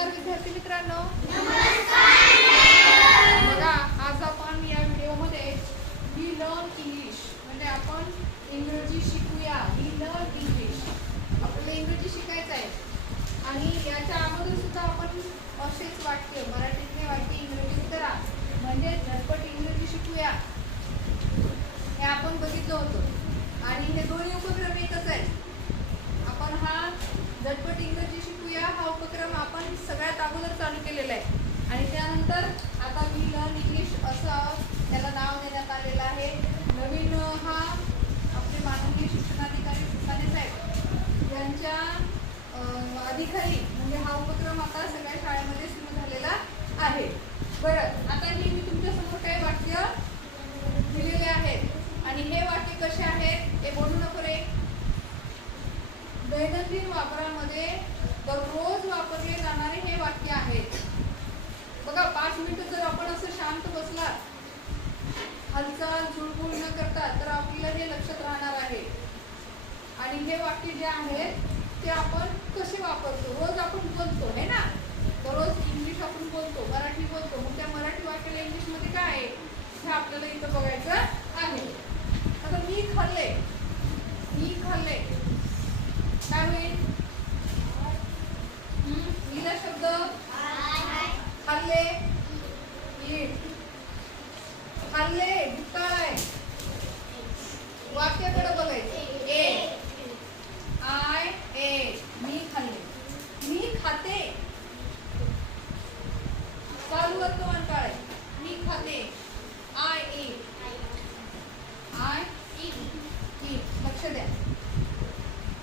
नमस्कार विद्यार्थी मित्रांनो. बघा आज आपण या व्हिडिओमध्ये वी लर्न इंग्लिश म्हणजे आपण इंग्रजी शिकूया. वी लर्न इंग्लिश आपल्याला इंग्रजी शिकायचं आहे आणि याच्या अगोदर सुद्धा आपण असेच वाक्य मराठीतले वाक्य इंग्रजीत करा म्हणजे झटपट इंग्रजी शिकूया हे आपण बघितलं होतं आणि हे दोन्ही उपक्रम एकच आहे आपण हा झटपट इंग्रजी शिकूया हा उपक्रम आपण सगळ्यात अगोदर चालू केलेला आहे आणि त्यानंतर आता मी लर्न इंग्लिश असं त्याला नाव देण्यात आलेलं आहे नवीन अ, हा आपले माननीय शिक्षणाधिकारी सुकाने साहेब यांच्या अ, झाली म्हणजे हा उपक्रम आता सगळ्या शाळेमध्ये सुरू झालेला आहे. बरं आता ही मी तुमच्यासमोर काही वाक्य दिलेले आहेत. आणि हे वाक्य कसे आहेत ते बोलू नको रे. दैनंदिन वापरामध्ये दररोज वापरले जाणारे हे वाक्य आहेत. बघा पाच मिनिटं जर आपण असं शांत बसला हालचाल चुळबुळ न करता तर आपल्याला हे लक्षात राहणार आहे. आणि हे वाक्य जे आहेत ते आपण कसे वापरतो? रोज आपण बोलतो है ना? दररोज इंग्लिश आपण बोलतो मराठी बोलतो. मग त्या मराठी वाक्याला इंग्लिशमध्ये काय आहे? हे आपल्याला इथं बघायचं आहे. आता मी खाल्ले मी खाल्ले काय होईल? हम्म, लिहिला शब्द? खाल्ले. खाल्ले भूतकाळ आहे वाक्याकडे बघायचं. ए. ए मी खाल्ले. मी खाते. चालू वर्तमान काळ आहे. मी खाते. आय ई आय ई लक्ष द्या.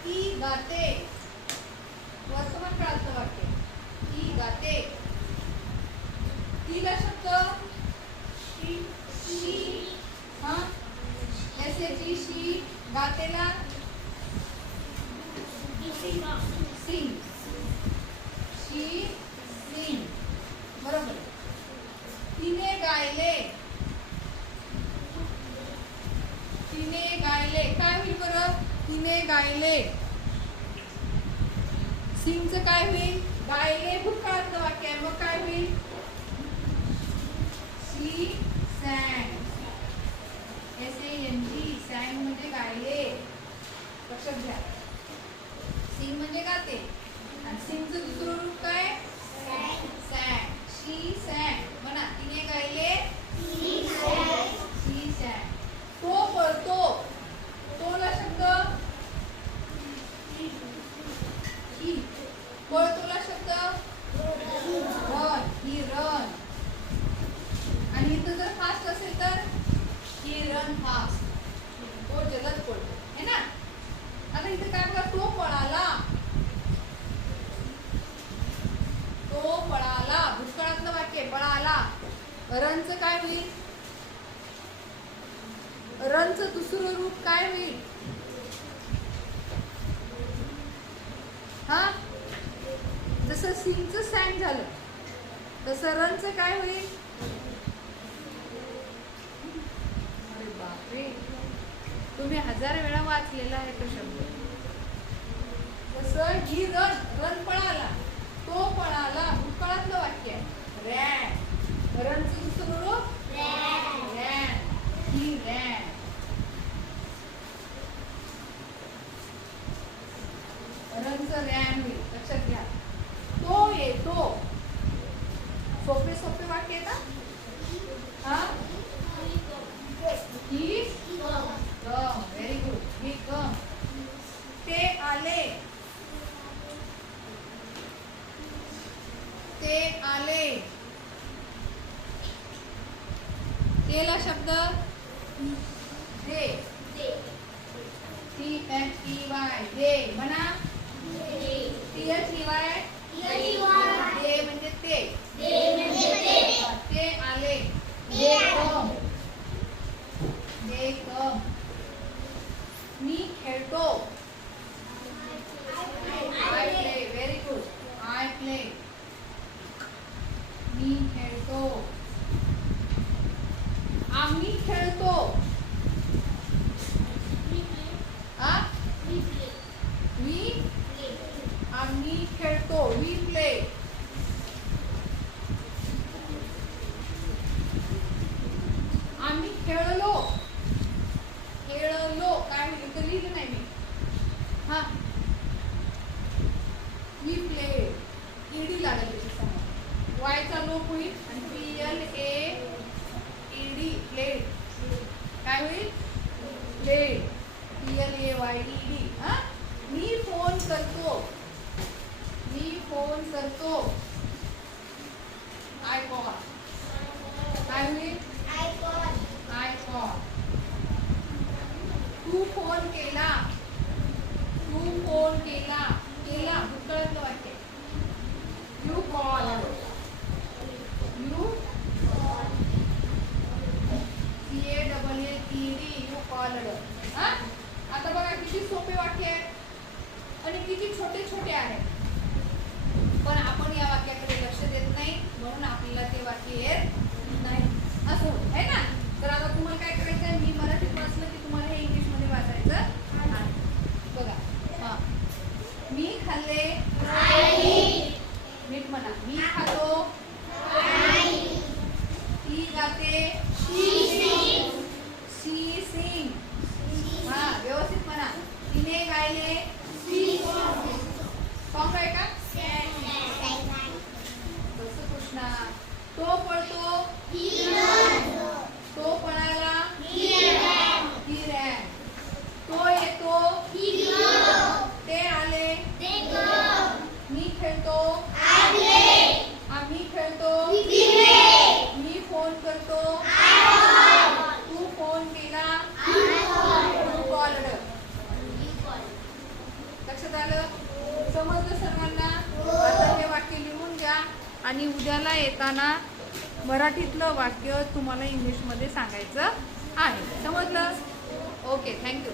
ती गाते. वर्तमान काळाचं वाक्य. ती गाते. तिला शब्द. शी शी हा. एस ए जी शी गातेला सिंग शी सिंग बरोबर तिने गायले तिने गायले काय होईल बरं तिने गायले सिंगचं काय होईल गायले वाक्य आहे मग काय होईल she sang S A N G sang म्हणजे गायले लक्षात घ्या सिंग म्हणजे गाते आणि सिंगचं दुसरं रूप काय? सॅड. शी सॅड म्हणा तिने गायले शी सॅंग तो पळतो तोला शब्द ही पळतोला शब्द रन ही रन आणि इथं जर फास्ट असेल तर ही रन फास्ट तो जलद पळतो है ना आता इथं काय बघा तो पळाला तो पळाला भूतकाळातलं वाक्य आहे, पळाला रनचं काय होईल रनचं दुसरं रूप काय होईल? हा? जसं सिंगचं सॅंग झालं तसं रनचं काय होईल? अरे बापरे. तुम्ही हजार वेळा वाचलेला आहे तो शब्द. तसं ही रन रन पळाला तो पळाला भूतकाळातलं वाक्य आहे रॅन रनचं दुसरं रूप रॅन ही रॅन रनचं रॅन होईल लक्षात घ्या तो येतो सोपे सोपे वाक्य येतात हा ही कम व्हेरी गुड ही कम ते आले ते आले तेला शब्द they T H E Y. They म्हणा. T H E Y. They म्हणजे ते. हा, ते. आले. दे कम दे कम. मी खेळतो. I play very good I play मी खेळतो. आम्ही खेळतो करतो आय कॉल काय होईल आय कॉल तू फोन केला तू फोन केला केला भूतकाळातलं वाक्य you call you C A double A T D you called हा? आता बघा किती सोपे वाक्य आहेत आणि किती छोटे छोटे आहेत. पण आपण या वाक्याकडे लक्ष देत नाही म्हणून आपल्याला ते वाक्य येत नाही. असं होत आहे ना? तर आता तुम्हाला काय करायचं आहे मी मराठीत वाचलं की तुम्हाला हे इंग्लिशमध्ये वाचायचं आहे बघा हा मी खाल्ले नीट म्हणा मी खातो ती गाते शी सिंग हा व्यवस्थित म्हणा तिने गायले सॉंग आहे का तसं कृष्णा तो पळतो तो पळाला ही ran. तो येतो ते आले मी खेळतो आम्ही खेळतो मी फोन करतो तू फोन केला तू कॉल लक्षात आलं समजलं सर्वांना आता हे वाक्य लिहून घ्या आणि उद्याला येताना मराठीतलं वाक्य तुम्हाला इंग्लिशमध्ये सांगायचं आहे. समजलं? Okay thank you.